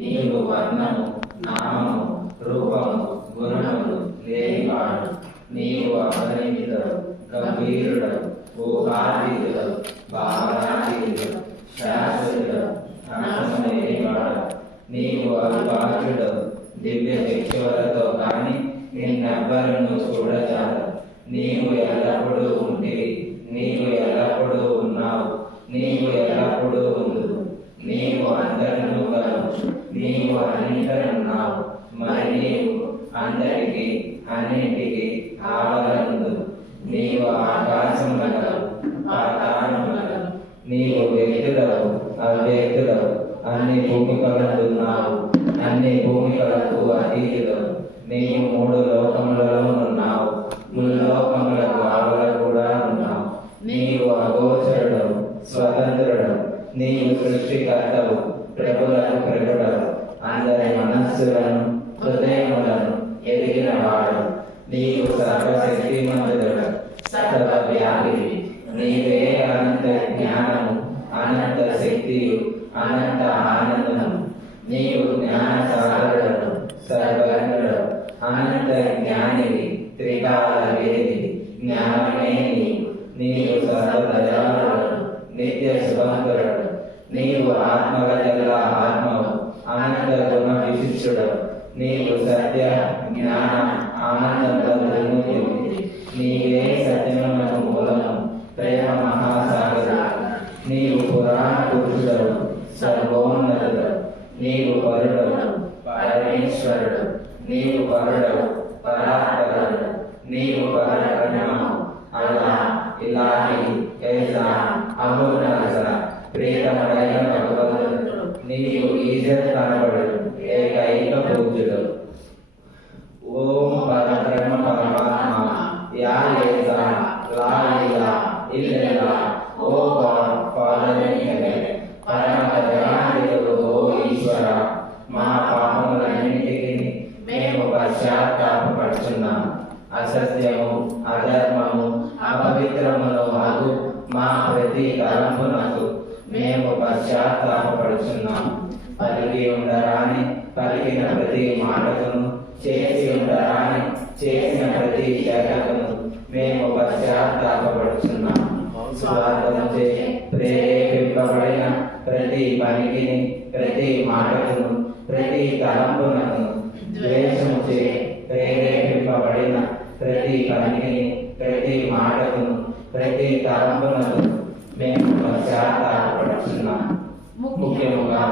నీవు వర్ణము నామము రూపము గుణములు లేనివాడు. నీవు అపరిమితుడు గంభీరుడు ఊహాతీతుడు భావనాతీతుడు శాశ్వతుడు నాశము లేనివాడు. నీవు అవిభాజ్యుడు దివ్య శిక్షలతో కానీ నిన్నెవ్వరూ చూడచారు. నీవు ఎల్లప్పుడూ ఉంటివి, నీవు ఎల్లప్పుడూ ఉన్నావు, నీవు ఎల్లప్పుడూ ఉందువు. నీవు అందరినూ కలవు, నీవు అన్నింటనున్నావు. మరి నీవు అందరికి అన్నింటికి ఆవరణుడు. నీవు ఆకాశములగలవు పాతాళములగలవు. నీవు వ్యక్తులవు అవ్యక్తులవు అన్ని భూమికలందున్నావు, అన్ని భూమికలకు అతీతులవు. నీవు మూడు లోకములలో ఉన్నావు, ముల్లోకములకు ఆవల కూడా ఉన్నావు. నీవు అగోచరుడవు స్వతంత్రుడవు. నీవు సృష్టికర్తవు ప్రభులకు ప్రభుడవు. అందరి మనస్సులను హృదయములను ఎదిగిన వాడు. నీవు సర్వశక్తిమంతుడు సర్వవ్యాపివి. నీవే అనంత జ్ఞానము అనంత శక్తియు అనంత ఆనందము. నీవు జ్ఞాన సాగరుడు సర్వజ్ఞుడు అనంత జ్ఞానివి త్రికాల వేదివి. జ్ఞానమే నీవు సర్వదయాళుడు నిత్య శుభంకరుడు. నీవు ఆత్మగల ఆత్మవు అనంత గుణ విశిష్టుడు. నీవు సత్య జ్ఞాన ఆనందంలో విముక్తి. నీవే సత్యమునకు మూలము ప్రేమ మహాసాగరుడు. నీవు పురాణ పురుషుడవు సర్వోన్నతుడు. నీవు పరుడవు పరమేశ్వరుడు. నీవు పరుడవు పరాత్పరుడు. నీవు పరబ్రహ్మము అల్లా ఇలాహి ఏసా అహునజ ప్రియతముడైన భగవంతుడు. నీవు ఈజత్ కనబడు ఏకైక పూజ్యుడు. ఓం పరబ్రహ్మ పరమాత్మ యా ఏసా లా ఇలాహ ఇల్లల్లాహ్. O god father in heaven, పరమ దయాళుడు ఓ ఈశ్వర, మా పాపములన్నిటికీ మేము పశ్చాత్తాపపడుచున్నాము. అసత్యము అధర్మము అపవిత్రమును అగు మా ప్రతి తలంపునకు మేము పశ్చాత్తాపపడుచున్నాము. పలికి ఉండరాని పలికిన ప్రతి మాటకును, చేసి ఉండరాని చేసిన ప్రతి చేతకును మేము పశ్చాత్తాపపడుచున్నాము. స్వార్థముచే ప్రేరేపింపబడిన ప్రతి పనికిని, ప్రతి మాటకును, ప్రతి తలంపునకు, ద్వేషముచే ప్రేరేపింపబడిన ప్రతి పనికిని, ప్రతి మాటకును, ప్రతి తలంపునకు మేము పశ్చాత్తాపపడుచున్నాము. ముఖ్యముగా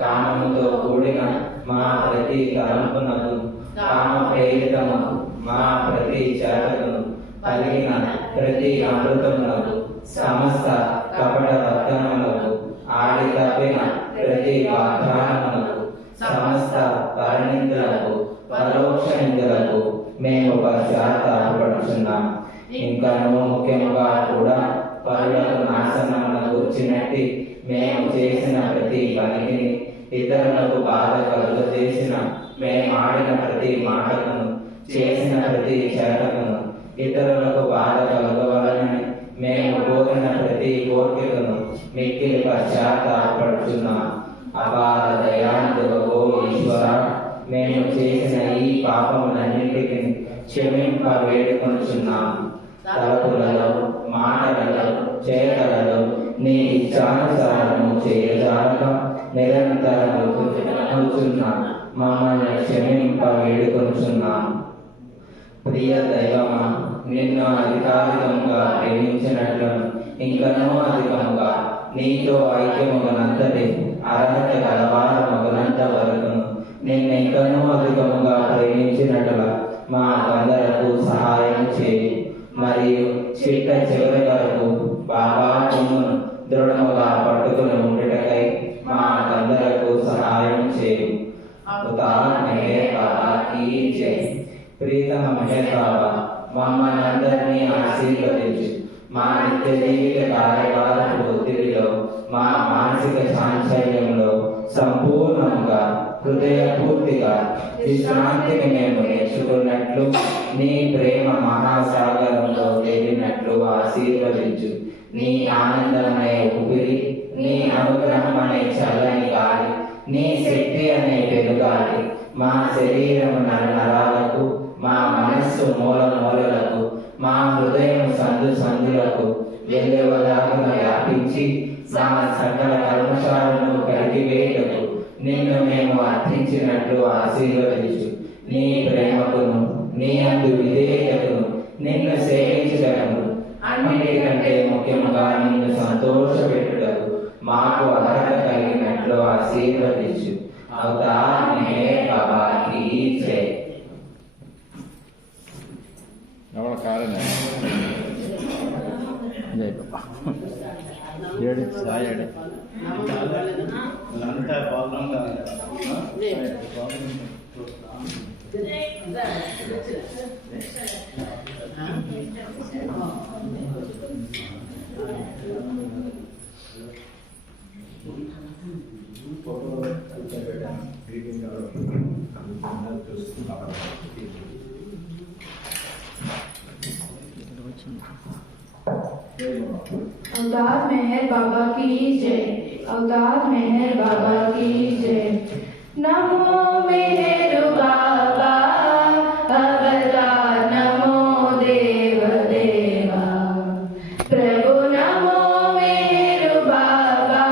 కామముతో కూడిన మా ప్రతి తలంపునకు, కామ ప్రేరితముకు మా ప్రతి చేతకును, పలికిన ప్రతి అమృతమునకు, సమస్త కపట వర్తనములకు, ఆడి తప్పిన ప్రతి వాగ్దానమునకు, సమస్త పరిణితులకు, పరోక్ష నిందలకు మేము పశ్చాత్తాపపడుచున్నాము. ఇంకనూ ముఖ్యముగా కూడా పరులకు నాశనమును కూర్చినట్టి మేము చేసిన ప్రతి పనికి, ఇతరులకు బాధ కలుగజేసిన మేము ఆడిన ప్రతి మాటకును, చేసిన ప్రతి చేతకును, ఇతరులకు బాధ కలగవాలని మేము కోరిన ప్రతి కోరికను మిక్కిలి పశ్చాత్తాపడుచున్నాం. అపార దయాళుడవు ఈశ్వర, మేము చేసిన ఈ పాపములన్నింటికి క్షమింప వేడుకొనుచున్నాం. తలపులలో, మాటలలో, చేతలలో నీ ఇచ్ఛానుసారము చేయజాలక నిరంతరము మమ్మల్ని క్షమింప వేడుకొనుచున్నాం. ప్రియ దైవమా, నిన్ను అధికారికంగా ప్రేమించినట్లను ఇంకనూ అధికముగా నీతో ఐక్యముగనంతటి అర్హత కలవారమగనంత వరకును నిన్నెంకనూ అధికముగా ప్రేమించినట్ల మా అందరకు సహాయం చేయి. మరియు చిట్ట చివరి వరకు బాబా కొమ్మును దృఢముగా పట్టుకుని ఉండుటకై మా అందరకు సహాయం చేయి. ప్రీతమ మహేశ్వర, మమ్మల్ని అందరినీ ఆశీర్వదించు. మా నిత్య జీవిత కార్యకాలపు ఒత్తిడిలో, మా మానసిక చాంచల్యంలో సంపూర్ణంగా హృదయపూర్తిగా విశ్రాంతిని మేము నేర్చుకున్నట్లు, నీ ప్రేమ మహాసాగరంలో తేలినట్లు ఆశీర్వదించు. నీ ఆనందమనే ఊపిరి, నీ అనుగ్రహం అనే చల్లని గాలి, నీ శక్తి అనే వెలగాలి. మా శరీరం నరాలకు, మా మనస్సు మూల మూలలకు, మా హృదయం సందు సందులకు వెలువలాగా వ్యాపించి మా సకల కల్మషాలను కడిగివేయటకు నిన్ను మేము అర్థించినట్లు ఆశీర్వదించు. నీ ప్రేమకును నీ అందు విధేయతకును నిన్ను సేవించటకు అన్నిటికంటే ముఖ్యంగా నిన్ను సంతోషపెట్టుటకు మాకు అర్హత కలిగినట్లు ఆశీర్వదించు. అవతార్ మెహర్ బాబా की जय. ಅವಳ ಕಾರಣ ಜೈ ಬಾಬಾ ಹೇಳಿ ಸಾಯಿ ಹೇಳಿ అంతా ప్రాబ్లం अवतार मेहर बाबा की जय. अवतार मेहर बाबा की जय. नमो मेहर बाबा अवतार, नमो देव देवा प्रभु. नमो मेहर बाबा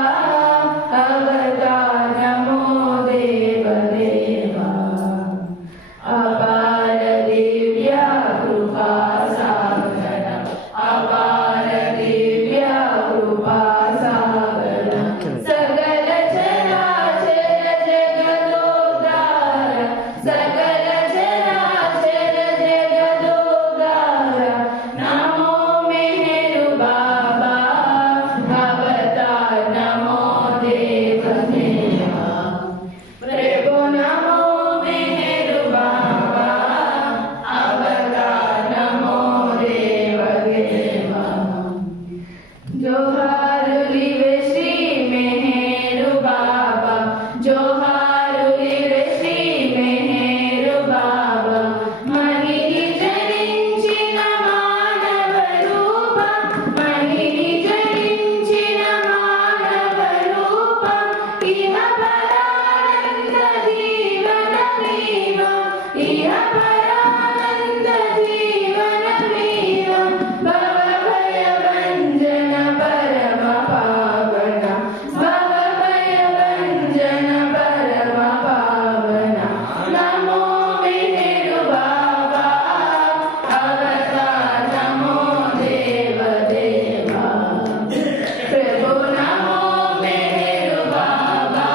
अवतार, नमो देव देवा. अपार दिव्य कृपा सागर, अपार दिव्य कृपा सागर. सकल चराचर जगदोद्धार, सकल चराचर जगदोद्धार. नमो मेहर बाबा अवतार, नमो देव देवा प्रभु. नमो मेहर बाबा अवतार, नमो देव देवा. जोहारुलिवे श्री मेहर बाबा, जोहारुलिवे श्री मेहर बाबा. महिनि जनिंचिन मानव रूप, महिनि जनिंचिन मानव रूप. इह परानंद जीवन नीव, इह परानंद जीवन नीव. भवभय भंजन परम पावन, भवभय भंजन परम पावन. नमो मेहर बाबा अवतार, नमो देव देवा प्रभु. नमो मेहर बाबा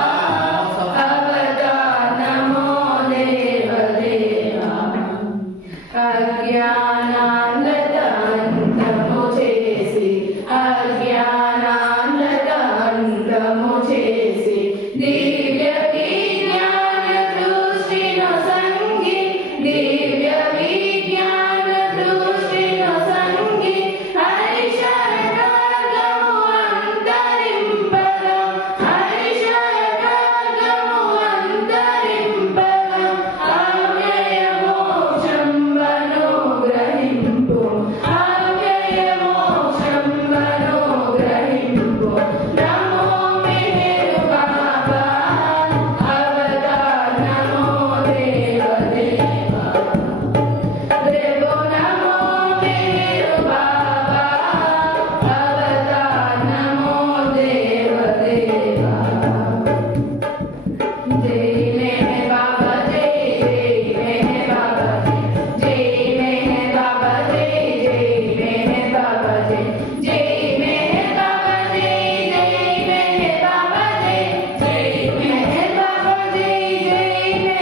अवतार, नमो देव देवा. अज्ञानांधतांतमु చేసి, అజ్ఞానాంధతాంతము చేసి దివ్య విజ్ఞాన దృష్టిను సంగి, దివ్య విజ్ఞాన దృష్టిను సంగి. హరిశరణాగము అంతరింపగా, హరిశరణాగము అంతరింపగా. అవ్యయ మోక్షం అనుగ్రహింపు, అవ్యయ మోక్షం అనుగ్రహింపు. నమో మెహర్ బాబా అవతార్, నమో దేవ దేవా ప్రభు. నమో మెహర్ బాబా అవతార్, నమో దేవ దేవా. जय मेहर बाबा जय, जय मेहर बाबा जय, जय मेहर बाबा जय, जय मेहर बाबा जय, जय मेहर बाबा जय, जय मेहर बाबा जय, जय मेहर बाबा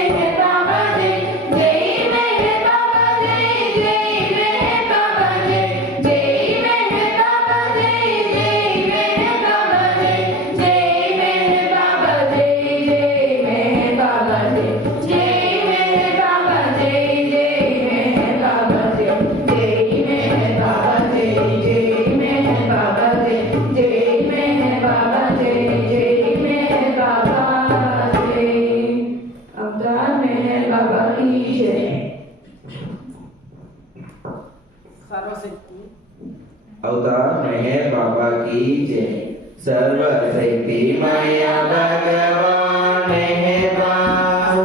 जय, जय मेहर बाबा जय, जय मेहर बाबा जय, जय मेहर बाबा जय, जय मेहर बाबा जय, जय मेहर बाबा जय, जय मेहर बाबा जय, जय मेहर बाबा जय, जय मेहर बाबा जय, जय मेहर बाबा जय, जय मेहर बाबा जय, जय मेहर बाबा जय, जय मेहर बाबा जय, जय मेहर बाबा जय. अवतार मेहर बाबा की जय. अवतार मेहर बाबा की जय. सर्वशक्तिमय भगवान मेहरबान,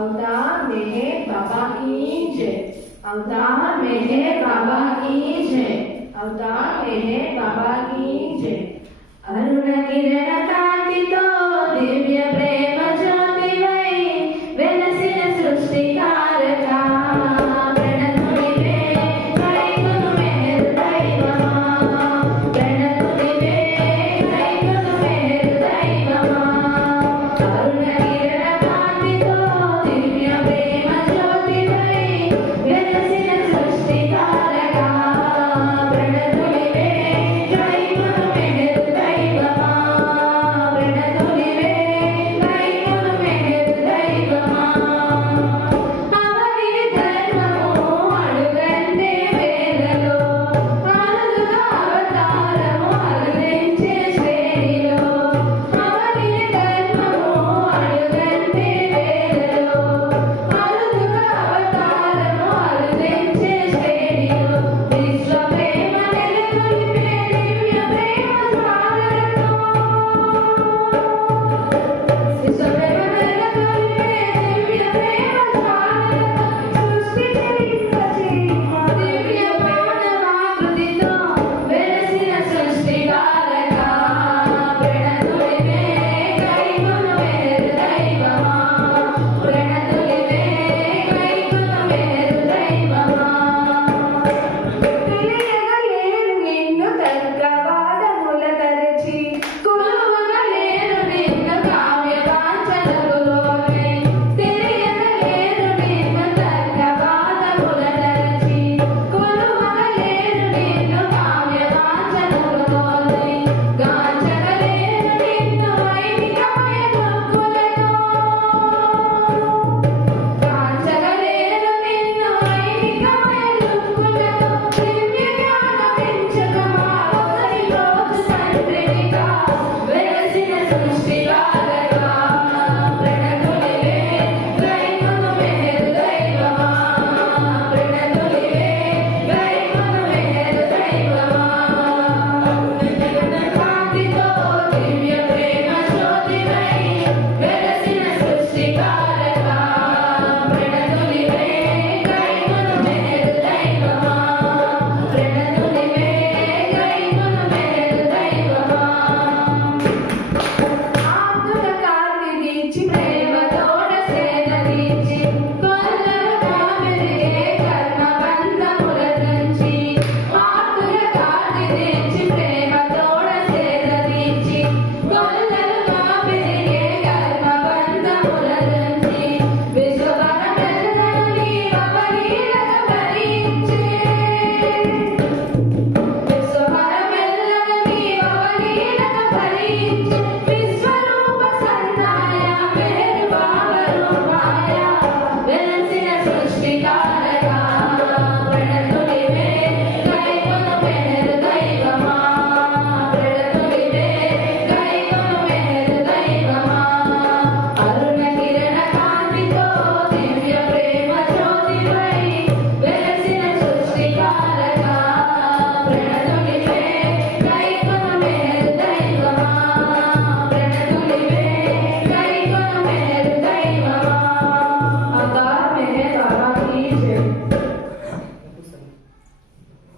अवतार मेहर बाबा की जय। अवतार मेहर बाबा की जय। अवतार मेहर बाबा की जय। अरुण किरण कांतितो दिव्य प्रेम ज्योति वै वेलसिन सृष्टिकारका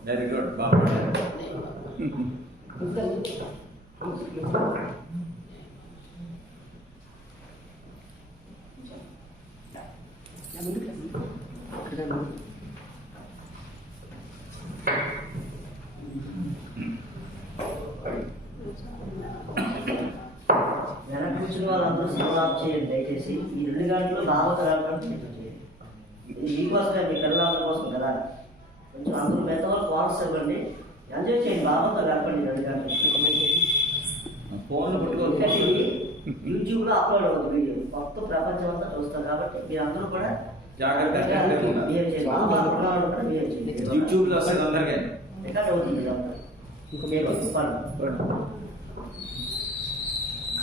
వెరీ గుడ్ బాబా. వెనక కూర్చున్న వాళ్ళందరూ సమాధానం చేయండి దయచేసి. ఈ 2 గంటలు బాగా రావడానికి చేయండి. ఇది మీకోసమే, మీ పిల్లలందరి కోసం కదా. కొంచెం అందరూ పెద్దవాళ్ళు కాల్స్ ఇవ్వండి, ఎంజాయ్ చేయండి, బాబాతో గడపండి 2 గంటలు. ఫోన్ ఎందుకంటే ఇది యూట్యూబ్లో అప్లోడ్ అవుతుంది వీడియో, మొత్తం ప్రపంచం అంతా చూస్తారు కాబట్టి మీరు అందరూ కూడా జాగ్రత్తగా బిహేవ్ చేయండి. బాబా పిల్లవాళ్ళు కూడా బిహేవ్ చేయండి. యూట్యూబ్ లో వస్తుంది అందరికీ. రికార్డ్ అవుతుంది ఇదంతా.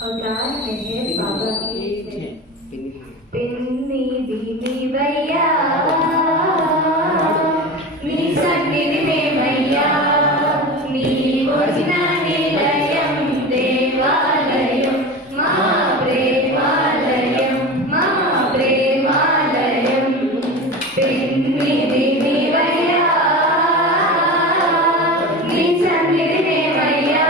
अवतार मेहर बाबा की जय। पिन्नी दीदी भैया नी सन्निधि में मैया नी भोजन निलयम देवालयम मा प्रेमालयम मा प्रेमालयम। पिन्नी दीदी भैया नी सन्निधि में मैया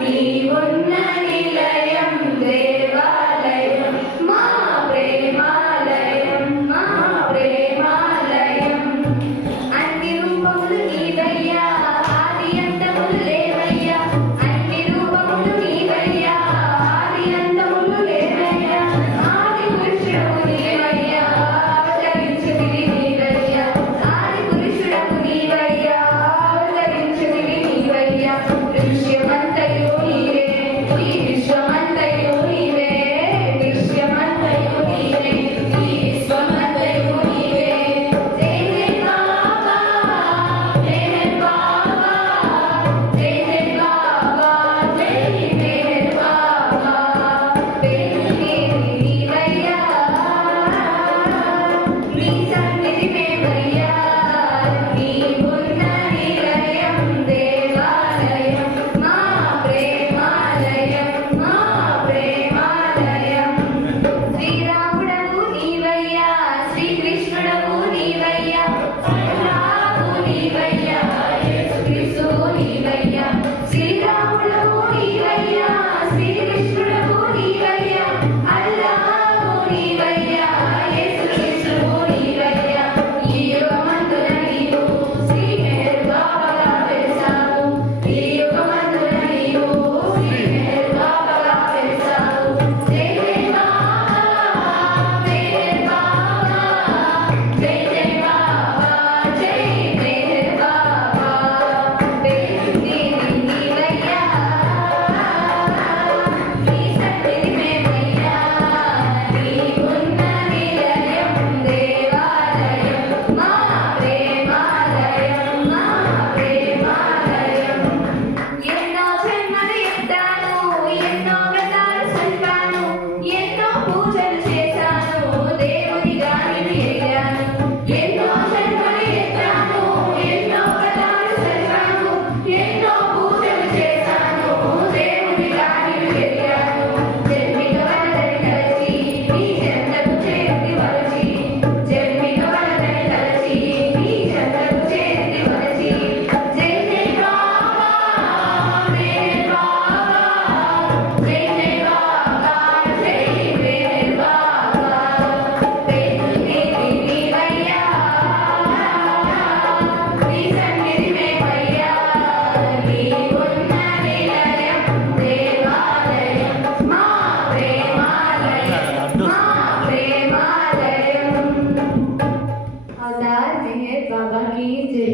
नी ఉన్న నిలయం దేవాలయం మా ప్రేమాలయం మా ప్రేమాలయం। అన్ని రూపములు నీవయ్యా ఆది అంతములు లేవయ్యా అన్ని రూపములు నీవయ్యా ఆది అంతములు లేవయ్యా ఆది పురుషుడవు నీవయ్యా అవతరించుడివి నీవయ్యా ఆది పురుషుడవు నీవయ్యా అవతరించుడివి నీవయ్యా। దృశ్యమంతయు నీవే ఈ విశ్వమంతయు నీవే దృశ్యమంతయు నీవే ఈ విశ్వమంతయు నీవే। జై జై బాబా మెహర్ బాబా జై జై బాబా జై మెహర్ బాబా। పెన్నిది నీవయ్యా నీ సన్నిధి మేమయ్యా నీ ఉన్న నిలయం దేవాలయం మా ప్రేమాలయం మా ప్రేమాలయం। శ్రీరాముడవు నీవయ్యా శ్రీకృష్ణుడవు నీవయ్యా రాము నీవయ్యా యేసుక్రీస్తువు నీవయ్యా। శ్రీరాముడవు నీవయ్యా శ్రీకృష్ణుడవు నీవయ్యా అల్లాహు నీవయ్యా యేసుక్రీస్తువు నీవయ్యా। ఈ యుగమందున నీవు శ్రీ మెహర్ బాబాగా వెలిసావు ఈ యుగమందున నీవు శ్రీ మెహర్ బాబాగా వెలిసావు। జై జై బాబా మెహర్ బాబా జై జై బాబా జై మెహర్ బాబా। పెన్నిది నీవయ్యా నీ సన్నిధి మేమయ్యా నీ ఉన్న నిలయం దేవాలయం మా ప్రేమాలయం మా ప్రేమాలయం। ఎన్నో జన్మలు ఎత్తాను ఎన్నో వ్రతాలు సల్పాను ఎన్నో పూజలు చేశాను దేవునిగా నిన్ను ఎరిగాను। ఎన్నో జన్మలు ఎత్తాను ఎన్నో వ్రతాలు సల్పాను ఎన్నో పూజలు చేశాను దేవునిగా నిన్ను ఎరిగాను। జన్మిక వలదని తలచి నీ చెంతకు చేతి వలచి జన్మిక వలదని తలచి నీ చెంతకు చేతి వలచి। జై జై బాబా మెహర్ బాబా జై జై బాబా జై మెహర్ బాబా। పెన్నిది నీవయ్యా నీ సన్నిధి మేమయ్యా నీ ఉన్న నిలయం దేవాలయం మా ప్రేమాలయం మా ప్రేమాలయం। अवतार मेहर बाबा की जय।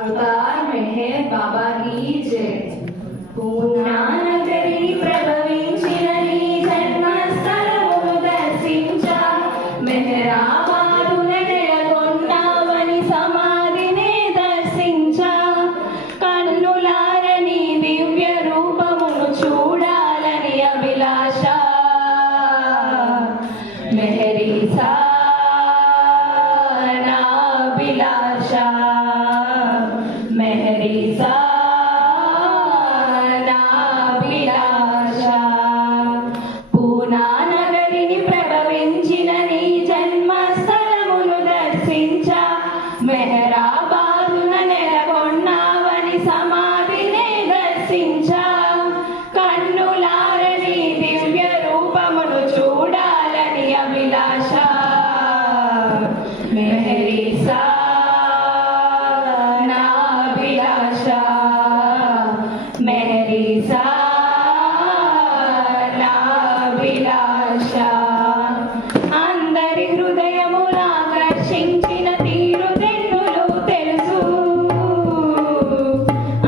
अवतार मेहर बाबा की जय। పూర్ణానగరి ప్రభవించిన నీ జన్మస్థలమును దర్శించా మెహరాబాదున నెలకొన్నావని సమాధినే దర్శించా కన్నులార నీ దివ్య రూపమును చూడాలని అభిలాష मेहरी सा ना अभिलाषा मेहरी सा ना अभिलाषा पूना नगरिनि प्रभविंచిన నీ జన్మస్థలమును దర్శించా మెహరాబాదున నెలకొన్నావని సమాధినే దర్శించా కన్నులారని దివ్య రూపమును చూడాలని అభిలాష మెహరీ సా నా అభిలాష మెహరీ సా నా అభిలాష అందరి హృదయమును ఆకర్షించిన తీరు తెన్నులు తెలుసు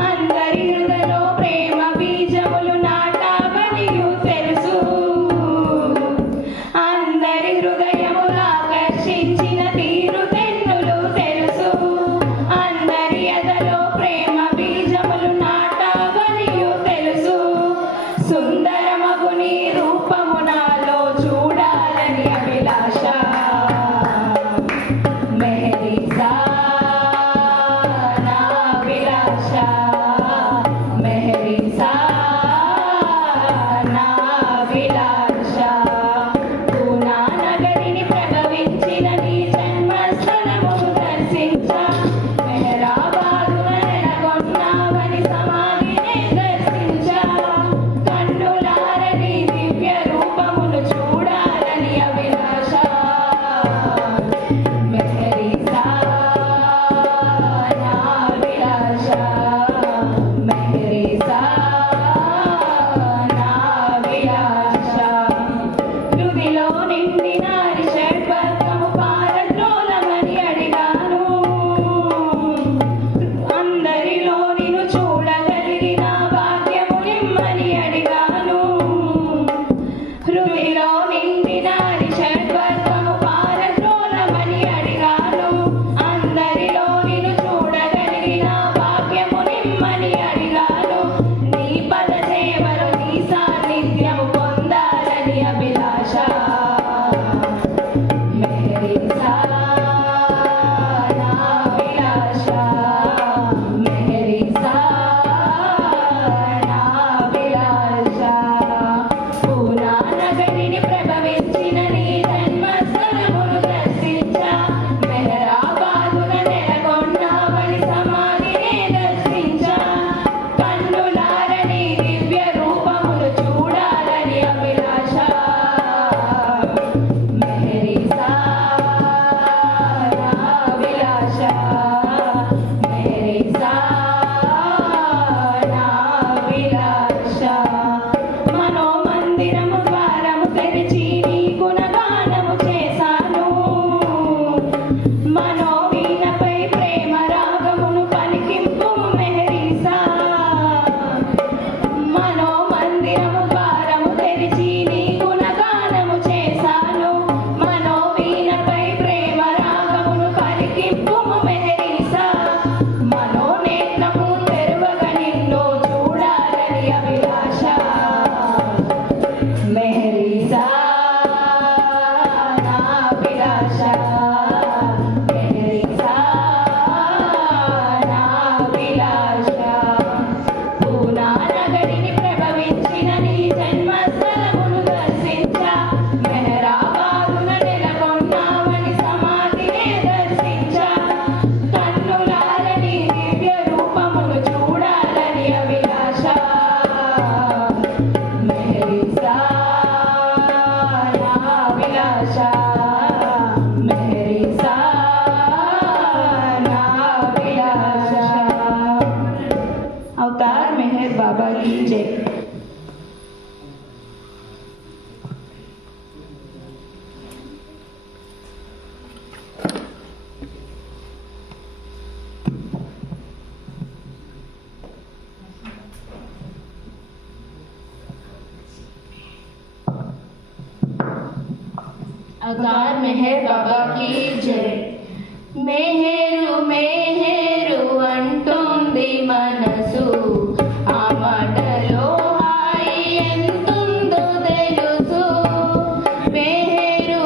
అందరి హృదయలో ప్రేమ బీజములు నాటావనియు తెలుసు అందరి హృదయమును ఆకర్షించిన తీరు తెన్నులు తెలుసు అందరి ఎదలో ప్రేమ బీజములు నాటావనియు తెలుసు సుందరమగు నీ రూపము నాలో చూడాలని అభిలాష మెహరీ సా నా అభిలాష మెహరీ సా నా అభిలాష పూనా నగరిని ప్రభవించిన నీ జన్మస్థలమును దర్శించా మెహరాబాదున నెలకొన్నావని సమాధినే దర్శించా కన్నులారని దివ్య రూపమును చూడాలని అభిలాష మెహరీ సా నా అభిలాష మెహరీ సా నా అభిలాష హృదిలో నిండిన షడ్వర్గము పారద్రోలమని అడిగాను అందరిలో నిన్ను చూడగలిగిన భాగ్యము నిమ్మని అడిగాను హృదిలో నిండిన షడ్వర్గము పారద్రోలమని అడిగాను అందరిలో నిన్ను చూడగలిగిన భాగ్యము నిమ్మని అడిగాను నీ పద సేవలు నీ సాన్నిధ్యము పొందాలని అభిలాష మెహరీ సా నా అభిలాష మెహరీ సా నా అభిలాష పూనా నగరిని ప్రభవించిన నీ జన్మస్థలమును దర్శించా మెహరాబాదున నెలకొన్నావని సమాధినే దర్శించా కన్నులారని దివ్య రూపమును చూడాలని అభిలాష మెహరీ సా నా అభిలాష మెహరీ సా నా అభిలాష మనోమందిరము ద్వారము తెరిచి నీ గుణగానము చేశాను మనోవీణపై ప్రేమ రాగమును పలికింపు మెహరీ సా మనోమందిరము ద్వారము తెరిచి నీ గుణగానము చేశాను మనోవీణపై ప్రేమ రాగమును పలికింపు మెహరీ సా మనోనేత్రము తెరువగా నిన్ను చూడాలని అభిలాష మెహరీ సా నా అభిలాష మెహరీ సా నా అభిలాష పూనా నగరిని ప్రభవించిన నీ జన్మస్థలమును దర్శించా మెహరాబాదున నెలకొన్నావని సమాధినే దర్శించా కన్నులారని దివ్య రూపమును చూడాలని అభిలాష మెహరీ సా నా అభిలాష మెహరీ సా నా అభిలాష अवतार मेहर बाबा की जय। अवतार मेहर बाबा की जय। मेहरु मेहरु अंटुंदी मनसु आ माटलो हाई ఎంతుందో తెలుసు मेहरु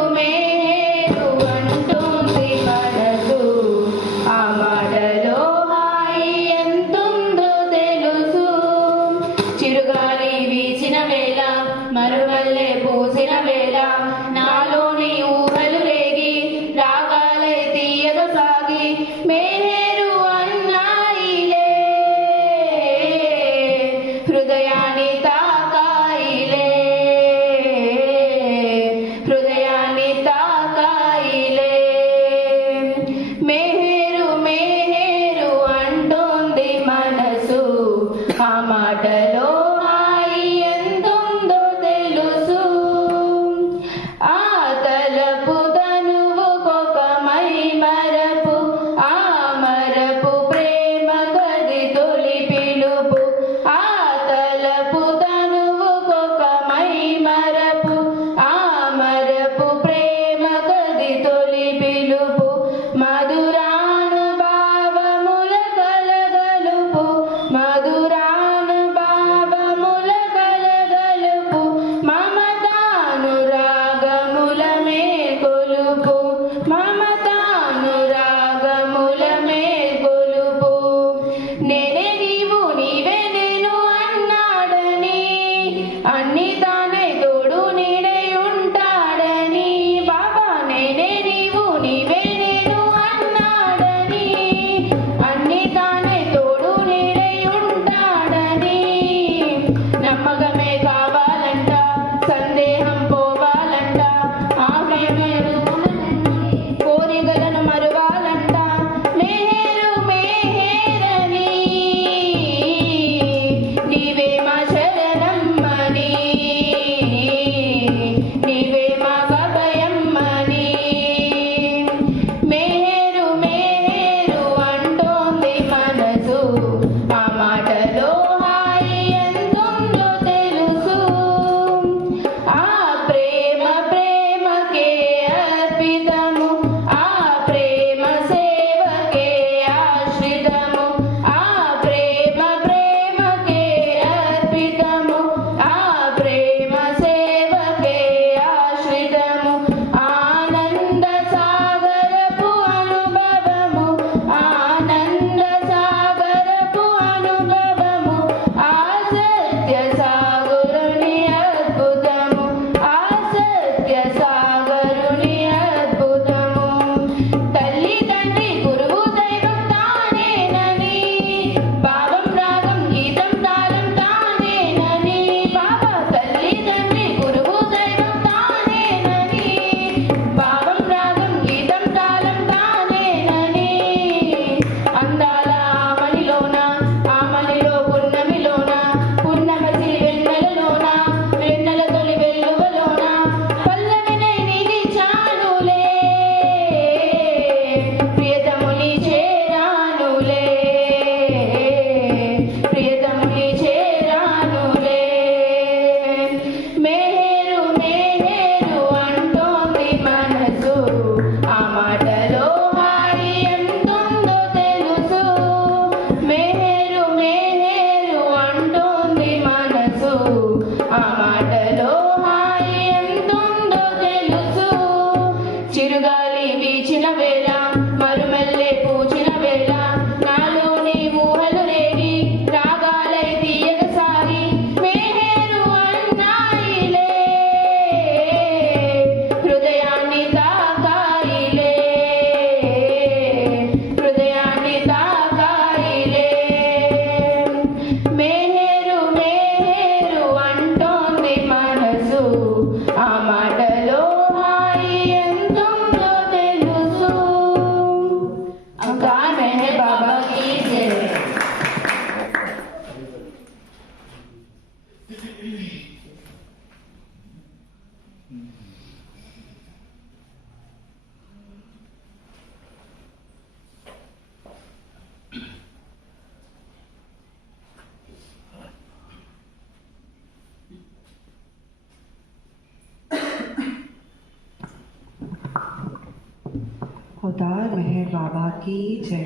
अवतार मेहर बाबा की जय।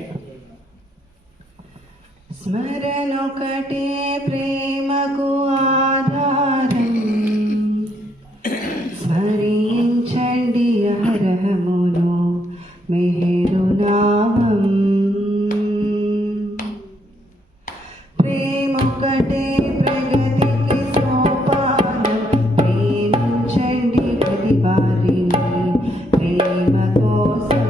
स्मरणोकटे प्रेमकु आधारं स्मరించండి అహరహమును మెహరునామం ప్రేమొకటే ప్రగతికి సోపానం ప్రేమించండి ప్రతి వారిని ప్రేమ కోసం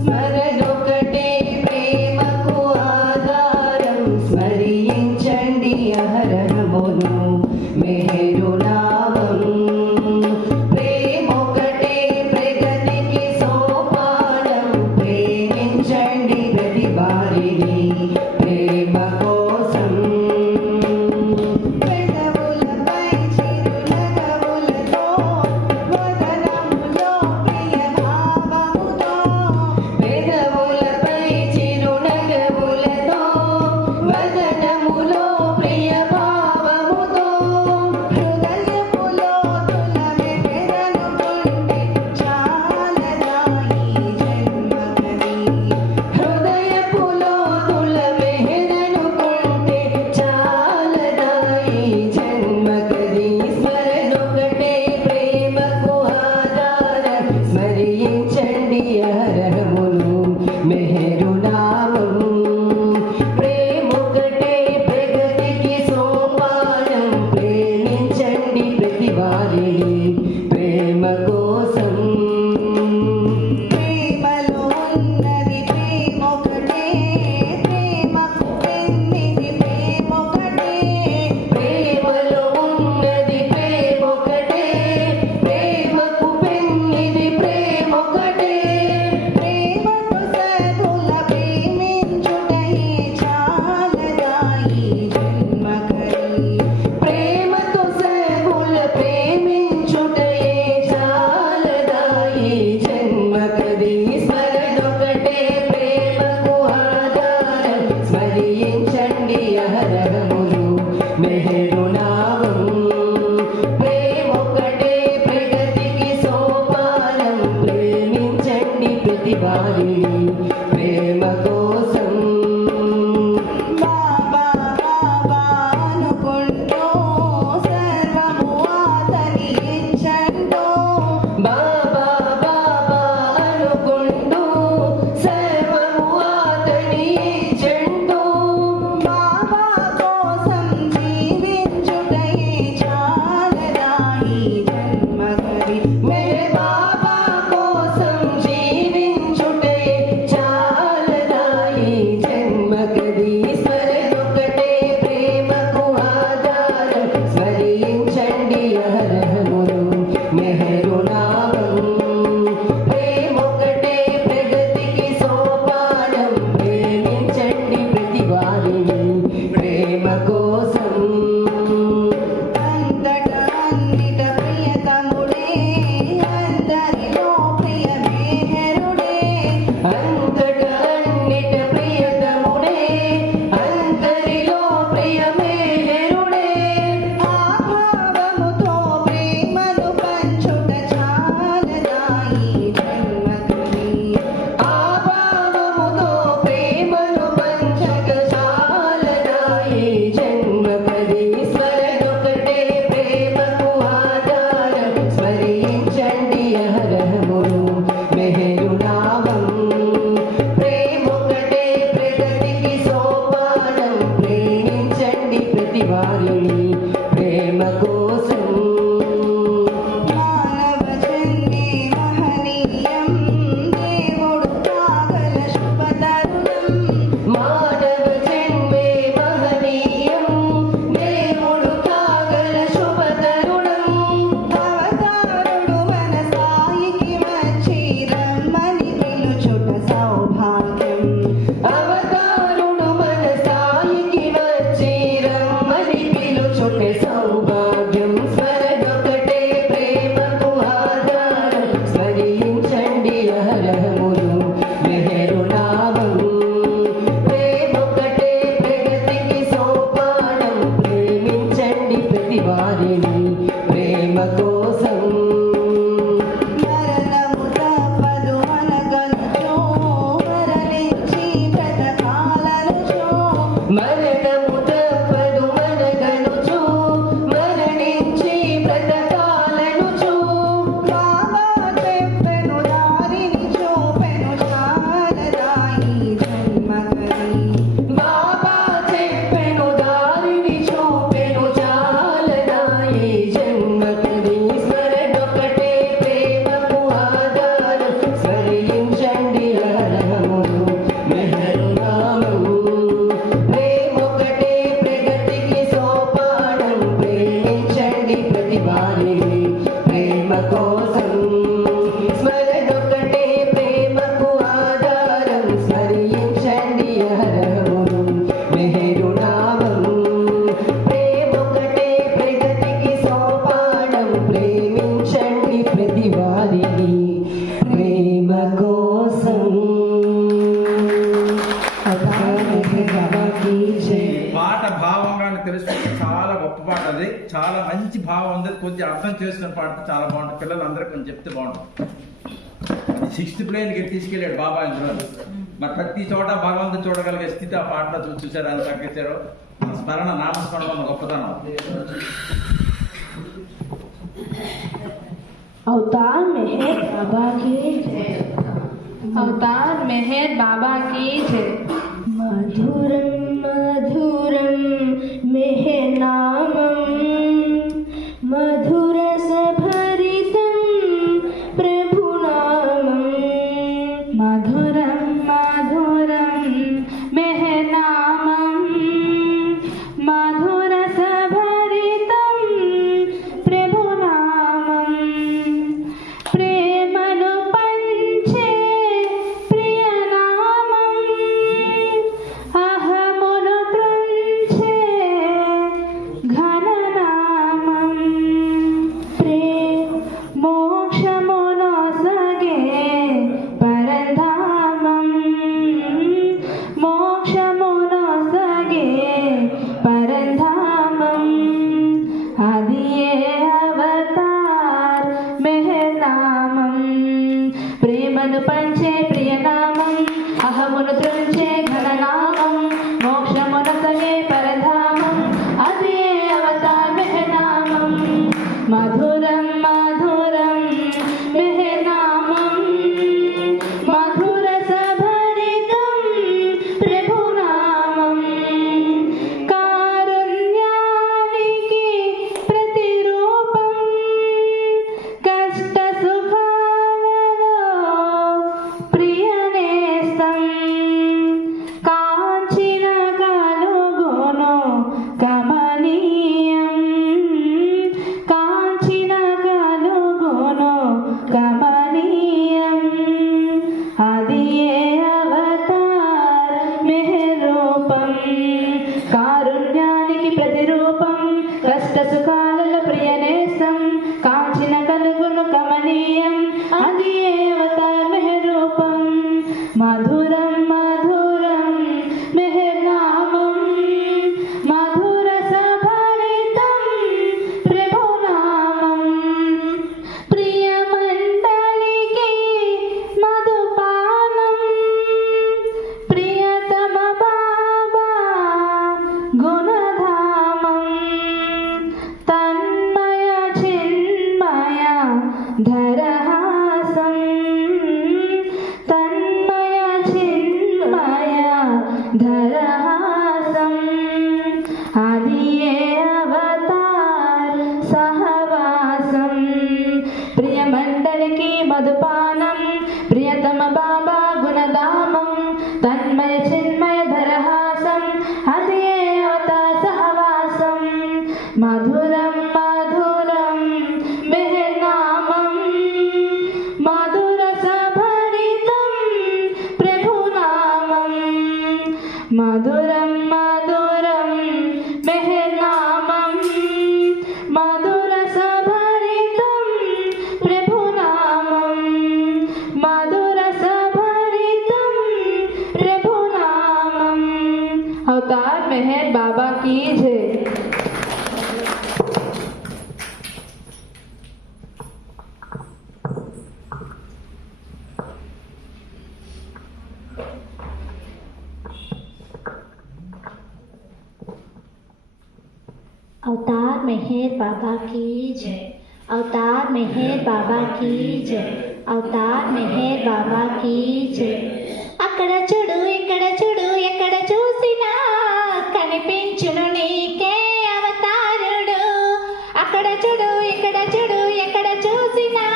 స్మరణొకటే ప్రేమకు ఆధారం స్మరించండి అహరహమును మెహరునామం ప్రేమొకటే ప్రగతికి సోపానం ప్రేమించండి ప్రతి వారిని ప్రేమ కోసం పెదవులపై చిరునగవులతో వదనములో ప్రియ భావముతో పెదవులపై చిరునగవులతో వదనములో ప్రియ భావముతో హృదయములో తులమెదనుకుంటే చాలదా ఈ జన్మకది హృదయములో తులమెదనుకుంటే చాలదా ఈ జన్మకది స్మరణొకటే ప్రేమకు ఆధారం స్మరించండి అహరహమును మెహరునామం ప్రేమొకటే ప్రగతికి సోపానం ప్రేమించండి ప్రతి వారిని ప్రేమ కోసం ప్రేమలో ఉన్నది ప్రేమొకటే ప్రేమకు పెన్నిది ప్రేమొకటే ప్రేమలో ఉన్నది ప్రేమొకటే ప్రేమకు పెన్నిది ప్రేమొకటే ప్రేమకు సగుల ప్రేమించుటయే చాలదా ఈ జన్మకది ప్రేమతో సగుల ప్రేమించుటయే చాలదా ఈ జన్మకది స్మరణొకటే ప్రేమకు ఆధారం స్మరించండి అహరహమును మెహరునామం ప్రేమొకటే ప్రగతికి సోపానం ప్రేమించండి ప్రతి వారిని ప్రేమ కోసం బాబా బాబా అనుకుంటూ సర్వము అతని ఇచ్చంటూ బాబా బాబా అనుకుంటూ సర్వము అతని ఇచ్చంటూ బాబా కోసం జీవించుటయే చాలదా ఈ జన్మకది మేరే బాబా కోసం జీవించుటయే ఉంటుంది, చాలా మంచి భావం ఉంది. కొంచెం అర్థం చేసుకుని పాడితే చాలా బాగుంటుంది. పిల్లలు అందరూ కొంచెం చెప్తే బాగుంటుంది. 6th ప్లేన్కి తీసుకెళ్ళాడు బాబా ఇందులో. మరి ప్రతి చోట భగవంతుని చూడగలిగే స్థితి ఆ పాటలో చూసారు, అని తగ్గించారు. స్మరణ నామస్మరణ గొప్పతనం. अवतार मेहर बाबा की जय। अवतार मेहर बाबा की जय। मधुरं मधुरं मेहर नामं मधुरसभरितं प्रभुनामं। मधुरं मधुरं मेहर नामं मधुरसभरितं प्रभुनामं। प्रेमनु पंचे प्रियनामं अहमुनु त्रंचे घननामं। मोक्षमुनो सगे परधामं मोक्षमुनो सगे परधामं। आदिये अवतार मेहर नामं प्रेमनु पंचे प्रियनामं अहमुनु त्रंचे घननामं मोक्षमुनो सगे परधामं। आदिये अवतार मेहर नामं मधुरं मधुरं मेहर नामं मधुरसभरितं प्रभुनामं। कारुण्यानिकि प्रतिरूपं कष्टसुखाలలో प्रियनेस्तं। काञ्चिन कलुगुनु कमनीयं काञ्चिन कलुगुनु कमनीयं। आदिये अवतार मेहर रूपं कारुण्यानिकि प्रतिरूपं कष्टसुखाలలో प्रियनेस्तं। काञ्चिन कलुगुनु कमनीयं आदिये अवतार मेहर रूपं। मधुरं मधुरं मेहर नामं मधुरसभरितं प्रभुनामं। प्रियमण्डलिके मधुपानं प्रियतम बाबा गुणधामं। तन्मय चिन्मय धरहासं तन्मय चिन्मय धरहासं। आदिये अवतार सहवासं प्रियमण्डलिके मधुपानं प्रियतम बाबा गुणधामं। तन्मय चिन्मय धरहासं आदिये अवतार सहवासं। मधुरं मधुरं मेहर नामं मधुरसभरितं प्रभुनामं। मधुरं मधुरं मेहर नामं मधुरसभरितं प्रभुनामं। मधुरसभरितं प्रभुनामं। अवतार मेहर बाबा की जय। अवतार मेहर बाबा की जय। अवतार मेहर बाबा की जय। अवतार मेहर बाबा की जय। అక్కడ చూడు ఇక్కడ చూడు ఎక్కడ చూసినా కనిపించును నీకే అవతారుడు। అక్కడ చూడు ఇక్కడ చూడు ఎక్కడ చూసినా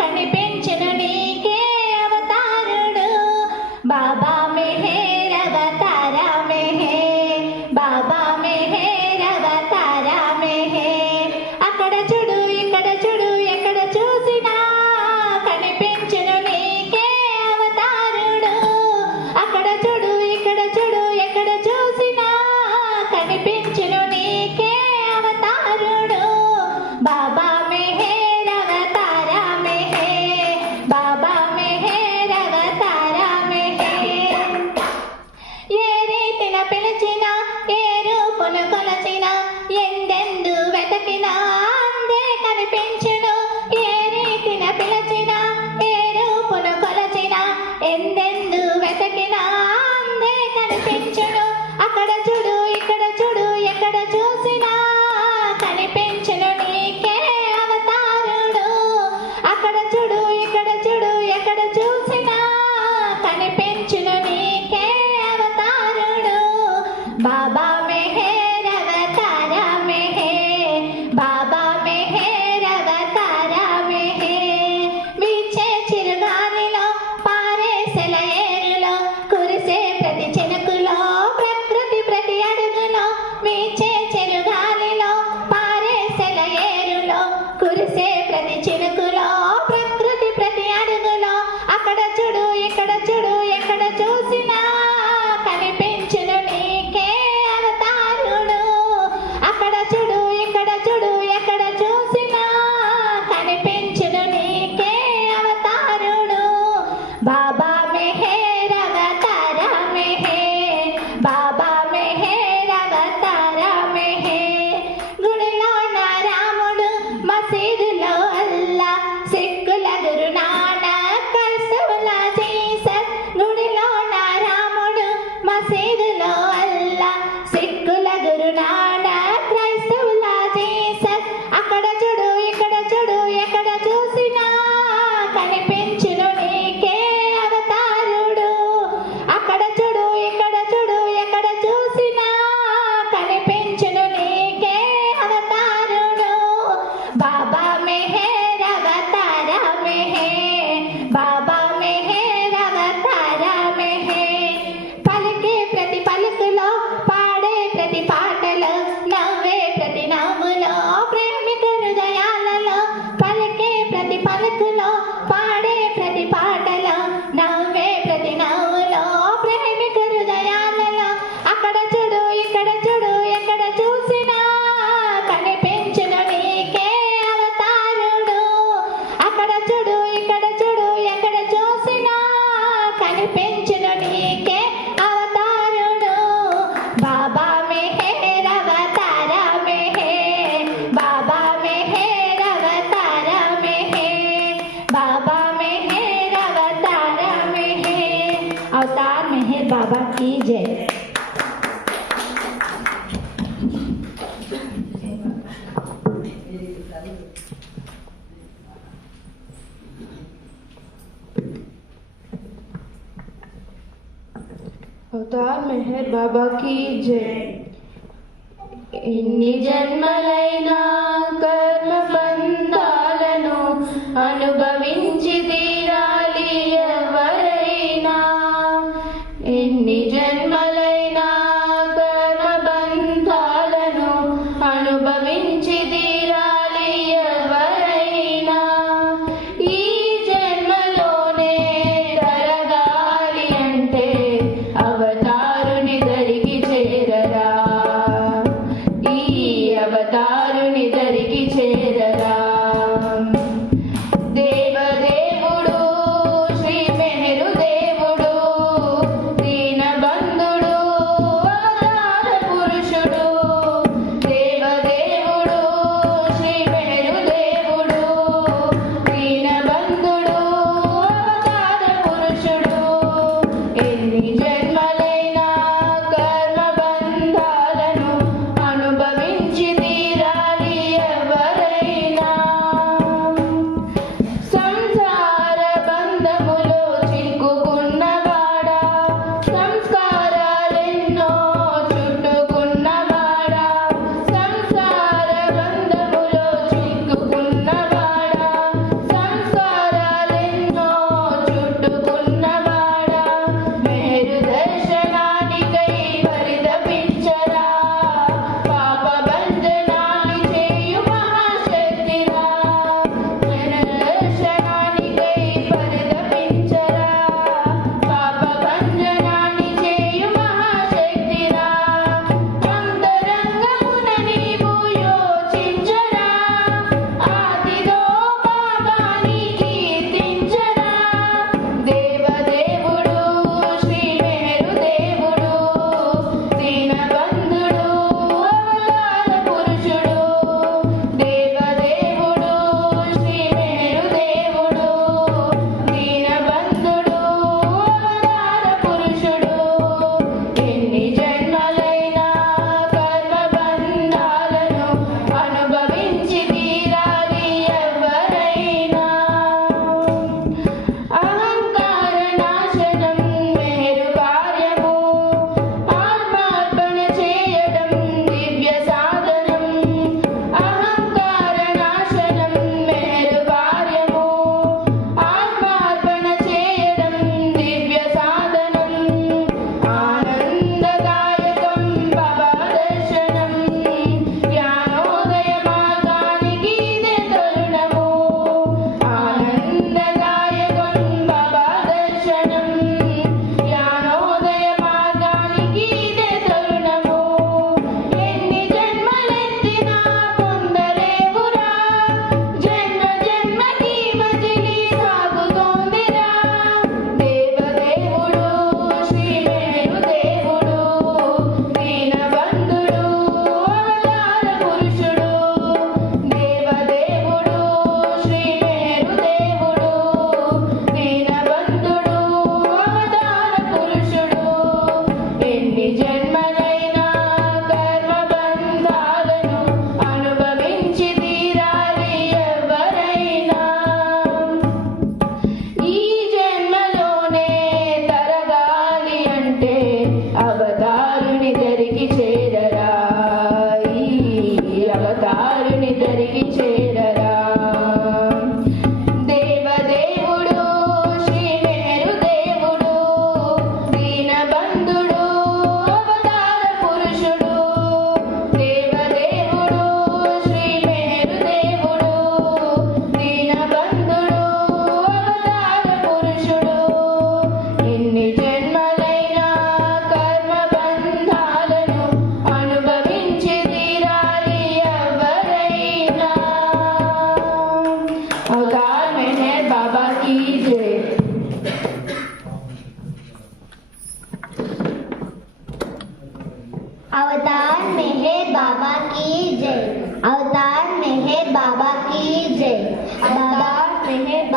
కనిపించును నీకే అవతారుడు। బాబా మెహర్ అవతారా మెహర్ బాబా మెహర్ అవతారా మెహర్। అక్కడ చూడు ఇక్కడ చూడు ఎక్కడ చూసినా కనిపించును నీకే అవతారుడు। అక్కడ చూడు बाबा मेहर अवतार मेहर, अवतार मेहर बाबा की जय। अवतार मेहर बाबा की जय। ఎన్ని జన్మలైనా కర్మ బంధాలను అనుభవించి తీరాలి ఎవరైనా, ఎన్ని జన్మలైనా కర్మ బంధాలను అనుభవించి తీరాలి ఎవరైనా, ఈ జన్మలోనే తరగాలి అంటే అవతారుని దరికి చేరరా, ఈ అవతారుని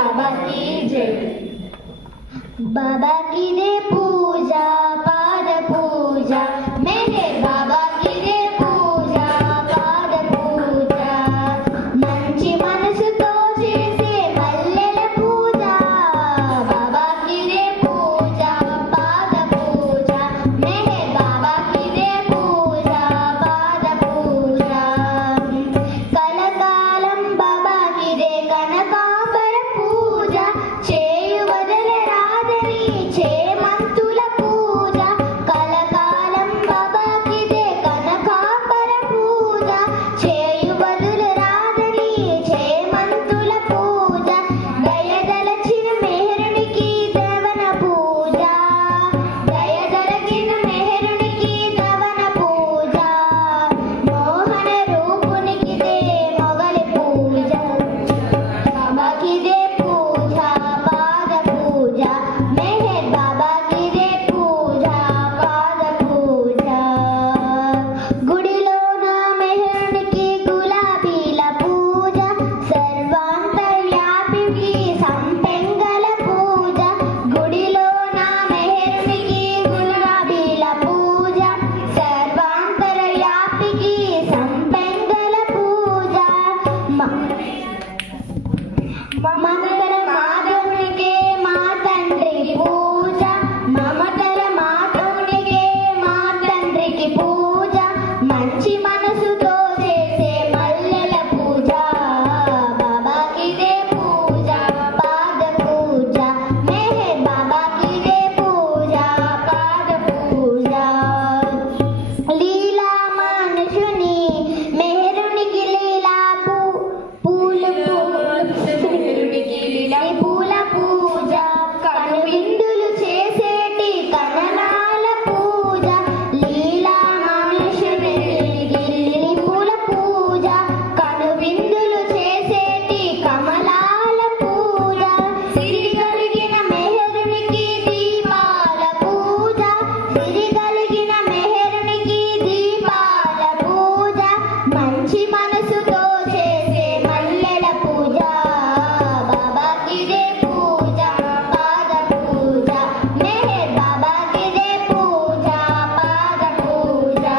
बाबा की जय। बाबा की दे पूजा पाद पूजा मेहर बाबा की दे पूजा पाद पूजा మంచి మనసుతో చేసే మల్లెల పూజ బాబా की दे पूजा पाद पूजा मेहर बाबा की दे पूजा पाद पूजा కలకాలం బాబా की दे కనకాంబర పూజ చేయు వదలరాదని చేమంతుల పూజ కలకాలం బాబా की दे కనకాంబర పూజ చేయు వదలరాదని చేమంతుల పూజ దయదలచిన మెహరునికి దవన పూజ దయదలచిన మెహరునికి దవన పూజ మోహన రూపునికి దే మొగలి పూజ बाबा की दे पूजा पाद पूजा मेहर बाबा की दे पूजा पाद पूजा గుడిలో నా మెహరునికి గులాబీల పూజ సర్వాంతర్యాపికి సంపెంగల పూజ గుడిలో నా మెహరునికి గులాబీల పూజ సర్వాంతర్యాపికి సంపెంగల పూజ మమతల మాధవునికే మా తండ్రి పూజ మమతల మాధవునికే మా తండ్రికి పూజ మంచి మనసుతో చేసే మల్లెల పూజ బాబా की दे पूजा पाद पूजा मेहर बाबा की दे पूजा पाद पूजा లీలా మనుషుని మెహరునికి లీలా పూల పూజ కను విందులు చేసేటి కననాల పూజ లీలా మనుషునికి పూల పూజ కను విందులు చేసేటి కమలాల పూజ సిరి కలిగిన మెహరునికి దీపాల పూజ సిరి కలిగిన మెహరునికి దీపాల పూజ మంచి మనసుతో చేసే మల్లెల పూజ బాబా की दे पूजा पाद पूजा मेहर बाबा की दे पूजा पाद पूजा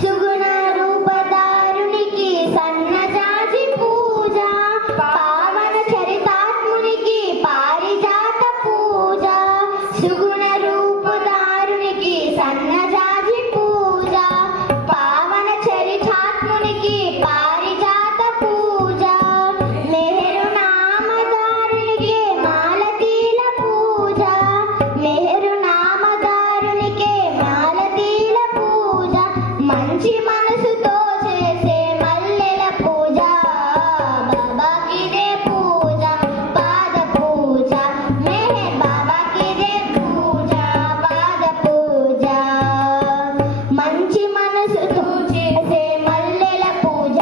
సుగుణ రూపదారునికి సన్నజాజి పూజ పావన చరితాత్మునికి పారిజాత పూజ సుగుణ రూపదారునికి సన్నజాజి పూజ పావన చరితాత్మునికి పారిజాత పూజ మెహరు నామదారునికి మాలతీల పూజ మెహరు నామదారునికి మాలతీల పూజ మంచి మనసుతో చేసే మల్లెల పూజ బాబా की दे पूजा पाद पूजा मेहर बाबा की दे पूजा पाद पूजा మంచి మనసుతో చేసే మల్లెల పూజ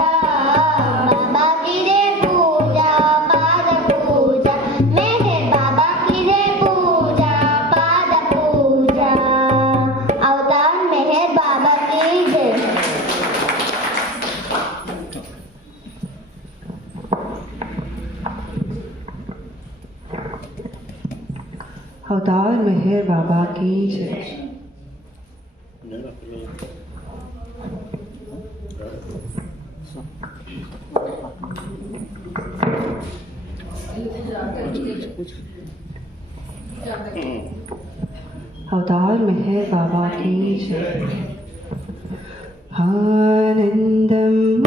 బాబా की दे पूजा पाद पूजा मेहर बाबा की दे पूजा पाद पूजा अवतार मेहर बाबा की जय। अवतार मेहर बाबा की जय। अवतार मेहर बाबा की जय। आनंदम